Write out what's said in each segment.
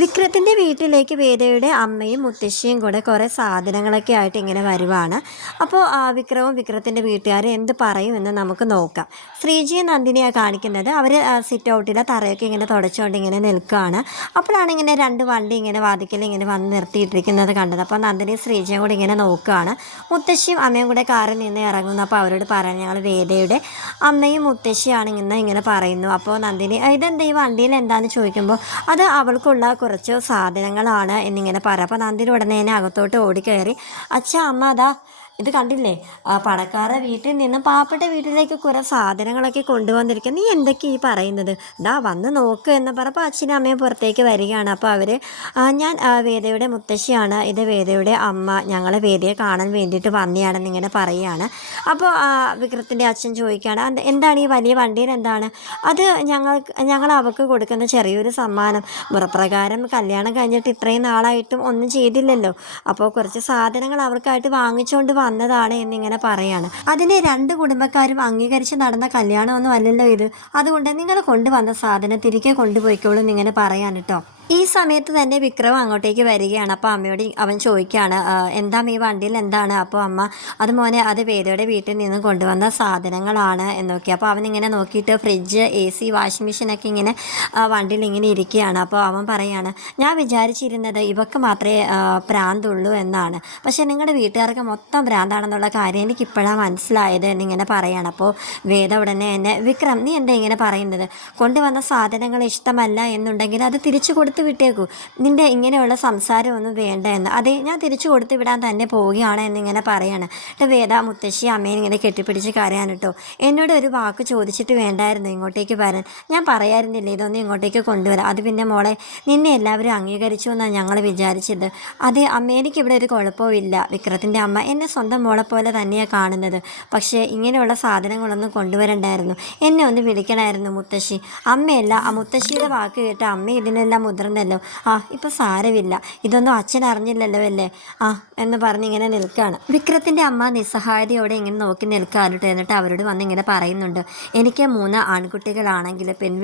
വിക്രത്തിന്റെ വീട്ടിലേക്ക് വേദയുടെ അമ്മയും മുത്തശ്ശിയും കൂടെ കുറേ സാധനങ്ങളൊക്കെ ആയിട്ട് ഇങ്ങനെ വരുവാണ്. അപ്പോൾ ആ വിക്രവും വിക്രത്തിന്റെ വീട്ടുകാരും എന്ത് പറയുമെന്ന് നമുക്ക് നോക്കാം. ശ്രീജിയും നന്ദിനിയാണ് കാണിക്കുന്നത്. അവർ സിറ്റ് ഔട്ടിലെ തറയൊക്കെ ഇങ്ങനെ തുടച്ചുകൊണ്ട് ഇങ്ങനെ നിൽക്കുകയാണ് അപ്പോഴാണ് ഇങ്ങനെ രണ്ട് വണ്ടി ഇങ്ങനെ വാതിക്കൽ ഇങ്ങനെ വന്ന് നിർത്തിയിട്ടിരിക്കുന്നത് കണ്ടത്. അപ്പോൾ നന്ദിനി ശ്രീജിയും കൂടി ഇങ്ങനെ നോക്കുകയാണ് മുത്തശ്ശിയും അമ്മയും കൂടെ കാറിൽ നിന്ന് ഇറങ്ങുന്നു. അപ്പോൾ അവരോട് പറയാൻ ഞങ്ങൾ വേദയുടെ അമ്മയും മുത്തശ്ശിയാണ് ഇങ്ങനെ ഇങ്ങനെ പറയുന്നു. അപ്പോൾ നന്ദിനി ഇതെന്താ ഈ വണ്ടിയിൽ എന്താണെന്ന് ചോദിക്കുമ്പോൾ അത് അവൾക്കുള്ള കുറച്ച് സാധനങ്ങളാണ് എന്നിങ്ങനെ അപ്പോൾ നന്ദിനി ഉടനെ തന്നെ അകത്തോട്ട് ഓടിക്കയറി. അച്ഛ അമ്മ അതാ ഇത് കണ്ടില്ലേ? പണക്കാരെ വീട്ടിൽ നിന്ന് പാവപ്പെട്ട വീട്ടിലേക്ക് കുറേ സാധനങ്ങളൊക്കെ കൊണ്ടുവന്നിരിക്കുക നീ എന്തൊക്കെ ഈ പറയുന്നത്? ദാ വന്ന് നോക്ക് എന്ന് പറഞ്ഞപ്പോൾ അച്ഛനും അമ്മയും പുറത്തേക്ക് വരികയാണ്. അപ്പോൾ അവർ ഞാൻ വേദയുടെ മുത്തശ്ശിയാണ്. ഇത് വേദയുടെ അമ്മ. ഞങ്ങളെ വേദയെ കാണാൻ വേണ്ടിയിട്ട് വന്നെയാണെന്ന് ഇങ്ങനെ പറയുകയാണ്. അപ്പോൾ വിക്രത്തിന്റെ അച്ഛൻ ചോദിക്കുകയാണ് എന്താണ് ഈ വലിയ വണ്ടിയിൽ എന്താണ്? അത് ഞങ്ങൾ ഞങ്ങൾ അവൾക്ക് കൊടുക്കുന്ന ചെറിയൊരു സമ്മാനം. മുറപ്രകാരം കല്യാണം കഴിഞ്ഞിട്ട് ഇത്രയും നാളായിട്ടും ഒന്നും ചെയ്തില്ലല്ലോ. അപ്പോൾ കുറച്ച് സാധനങ്ങൾ അവർക്കായിട്ട് വാങ്ങിച്ചുകൊണ്ട് വന്നതാണ് എന്നിങ്ങനെ പറയാണ്. അതിന് രണ്ട് കുടുംബക്കാരും അംഗീകരിച്ച് നടന്ന കല്യാണമൊന്നും അല്ലല്ലോ ഇത്. അതുകൊണ്ട് നിങ്ങൾ കൊണ്ടുവന്ന സാധനം തിരികെ കൊണ്ടുപോയിക്കോളൂ എന്നിങ്ങനെ പറയാൻ കേട്ടോ. ഈ സമയത്ത് തന്നെ വിക്രം അങ്ങോട്ടേക്ക് വരികയാണ്. അപ്പോൾ അമ്മയോട് അവൻ ചോദിക്കുകയാണ് എന്താ ഈ വണ്ടിയിൽ എന്താണ്? അപ്പോൾ അമ്മ അത് മോനെ അത് വേദയുടെ വീട്ടിൽ നിന്ന് കൊണ്ടുവന്ന സാധനങ്ങളാണ് എന്നൊക്കെ. അപ്പോൾ അവൻ ഇങ്ങനെ നോക്കിയിട്ട് ഫ്രിഡ്ജ് എ സി വാഷിംഗ് മെഷീനൊക്കെ ഇങ്ങനെ വണ്ടിയിൽ ഇങ്ങനെ ഇരിക്കുകയാണ്. അപ്പോൾ അവൻ പറയാണ് ഞാൻ വിചാരിച്ചിരുന്നത് ഇവക്ക് മാത്രമേ പ്രാന്തുള്ളൂ എന്നാണ്. പക്ഷേ നിങ്ങളുടെ വീട്ടുകാർക്ക് മൊത്തം ഭ്രാന്താണെന്നുള്ള കാര്യം എനിക്ക് ഇപ്പോഴാണ് മനസ്സിലായത് എന്നിങ്ങനെ പറയാണ്. അപ്പോൾ വേദ ഉടനെ എന്നെ വിക്രം നീ എന്താ ഇങ്ങനെ പറയുന്നത്? കൊണ്ടുവന്ന സാധനങ്ങൾ ഇഷ്ടമല്ല എന്നുണ്ടെങ്കിൽ അത് തിരിച്ചു കൊടുത്തു വിട്ടേക്കൂ. നിന്റെ ഇങ്ങനെയുള്ള സംസാരമൊന്നും വേണ്ട എന്ന്. അതെ ഞാൻ തിരിച്ചു കൊടുത്തു വിടാൻ തന്നെ പോവുകയാണ് എന്നിങ്ങനെ പറയാണ്. എന്നിട്ട് വേദ മുത്തശ്ശി അമ്മേനെ ഇങ്ങനെ കെട്ടിപ്പിടിച്ച് കരയാൻ കേട്ടോ എന്നോട് ഒരു വാക്ക് ചോദിച്ചിട്ട് വേണ്ടായിരുന്നു ഇങ്ങോട്ടേക്ക് വരാൻ. ഞാൻ പറയാറുന്നില്ല ഇതൊന്നും ഇങ്ങോട്ടേക്ക് കൊണ്ടുവരാം. അത് പിന്നെ മോളെ നിന്നെ എല്ലാവരും അംഗീകരിച്ചു എന്നാണ് ഞങ്ങൾ വിചാരിച്ചത്. അതെ അമ്മ എനിക്കിവിടെ ഒരു കുഴപ്പവും ഇല്ല. വിക്രത്തിന്റെ അമ്മ എന്നെ സ്വന്തം മോളെ പോലെ തന്നെയാണ് കാണുന്നത്. പക്ഷേ ഇങ്ങനെയുള്ള സാധനങ്ങളൊന്നും കൊണ്ടുവരണ്ടായിരുന്നു. എന്നെ ഒന്ന് വിളിക്കണമായിരുന്നു മുത്തശ്ശി. അമ്മയല്ല ആ മുത്തശ്ശിയുടെ വാക്ക് കേട്ട് അമ്മ ഇതിനെല്ലാം മുതിർന്നല്ലോ ആ ഇപ്പം സാരമില്ല. ഇതൊന്നും അച്ഛൻ അറിഞ്ഞില്ലല്ലോ അല്ലേ? ആ എന്ന് പറഞ്ഞ് ഇങ്ങനെ നിൽക്കുകയാണ് വിക്രത്തിന്റെ അമ്മ നിസ്സഹായതയോടെ ഇങ്ങനെ നോക്കി നിൽക്കാറുണ്ട്. എന്നിട്ട് അവരോട് വന്ന് ഇങ്ങനെ പറയുന്നുണ്ട്. എനിക്ക് മൂന്ന് ആൺകുട്ടികളാണെങ്കിൽ പെൺ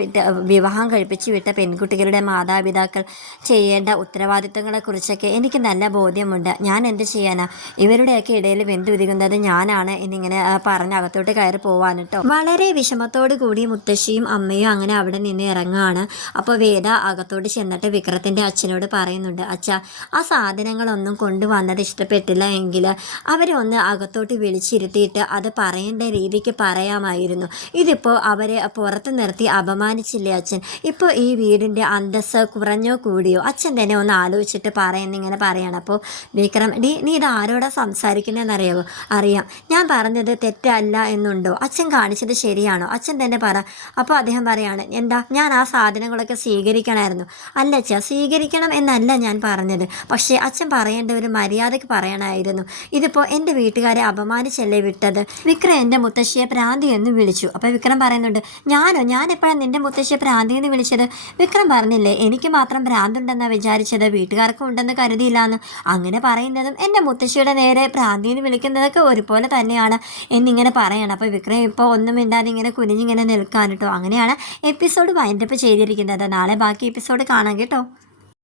വിവാഹം കഴിപ്പിച്ച് വിട്ട പെൺകുട്ടികളുടെ മാതാപിതാക്കൾ ചെയ്യേണ്ട ഉത്തരവാദിത്തങ്ങളെക്കുറിച്ചൊക്കെ എനിക്ക് നല്ല ബോധ്യമുണ്ട്. ഞാൻ എന്ത് ചെയ്യാനാ? ഇവരുടെയൊക്കെ ഇടയിൽ വെന്തുരുകുന്നത് ഞാനാണ് എന്നിങ്ങനെ പറഞ്ഞ് അകത്തോട്ട് കയറി പോവാൻ കേട്ടോ വളരെ വിഷമത്തോടു കൂടി മുത്തശ്ശിയും അമ്മയും അങ്ങനെ അവിടെ നിന്ന് ഇറങ്ങുകയാണ് അപ്പോൾ വേദ അകത്തോട്ട് ചെന്നിട്ട് വിക്രത്തിന്റെ അച്ഛനോട് പറയുന്നുണ്ട് അച്ഛ ആ സാധനങ്ങളൊന്നും കൊണ്ടുവന്നത് ഇഷ്ടപ്പെട്ടില്ല എങ്കിൽ അവരെ ഒന്ന് അകത്തോട്ട് വിളിച്ചിരുത്തിയിട്ട് അത് പറയേണ്ട രീതിക്ക് പറയാമായിരുന്നു. ഇതിപ്പോൾ അവരെ പുറത്ത് നിർത്തി അപമാനിച്ചില്ലേ അച്ഛൻ? ഇപ്പോൾ ഈ വീടിന്റെ അന്തസ്സ് കുറഞ്ഞോ കൂടിയോ? അച്ഛൻ തന്നെ ഒന്ന് ആലോചിച്ചിട്ട് പറയുന്നിങ്ങനെ പറയണം. അപ്പോൾ വിക്രം നീ നീ ഇത് ആരോടാ സംസാരിക്കുന്നതെന്നറിയാവോ? അറിയാം. ഞാൻ പറഞ്ഞത് തെറ്റല്ല എന്നുണ്ടോ? അച്ഛൻ കാണിച്ചത് ശരിയാണോ? അച്ഛൻ തന്നെ പറ അപ്പോൾ അദ്ദേഹം പറയാണ് എന്താ ഞാൻ ആ സാധനങ്ങളൊക്കെ സ്വീകരിക്കണമായിരുന്നു. അല്ല അച്ഛ സ്വീകരിക്കണം എന്നല്ല ഞാൻ പറഞ്ഞത്. പക്ഷേ അച്ഛൻ പറയേണ്ട ഒരു മര്യാദയ്ക്ക് പറയണമായിരുന്നു ഇതിപ്പോൾ എന്റെ വീട്ടുകാരെ അപമാനിച്ചല്ലേ വിട്ടത്? വിക്രം എന്റെ മുത്തശ്ശിയെ പ്രാന്തി എന്ന് വിളിച്ചു. അപ്പോൾ വിക്രം പറയുന്നുണ്ട് ഞാനോ? ഞാൻ എപ്പോഴാണ് നിന്റെ മുത്തശ്ശിയെ പ്രാന്തി എന്ന് വിളിച്ചത്? വിക്രം പറഞ്ഞില്ലേ എനിക്ക് മാത്രം ഭ്രാന്തുണ്ടെന്നാണ് വിചാരിച്ചത്. വീട്ടുകാർക്കും ഉണ്ടെന്ന് കരുതിയില്ലാന്ന്. അങ്ങനെ പറയുന്നതും എന്റെ മുത്തശ്ശിയുടെ നേരെ പ്രാന്തി എന്ന് വിളിക്കുന്നതൊക്കെ ഒരുപോലെ തന്നെയാണ് എന്നിങ്ങനെ പറയണം. അപ്പോൾ വിക്രം ഇപ്പോൾ ഒന്നും മിണ്ടാതെ ഇങ്ങനെ കുനിഞ്ഞിങ്ങനെ നിൽക്കാൻ കേട്ടോ. അങ്ങനെയാണ് എപ്പിസോഡ് വൈൻഡപ്പ് ചെയ്തിരിക്കുന്നത്. നാളെ ബാക്കി എപ്പിസോഡ് കാണാം. കേട്ടോ.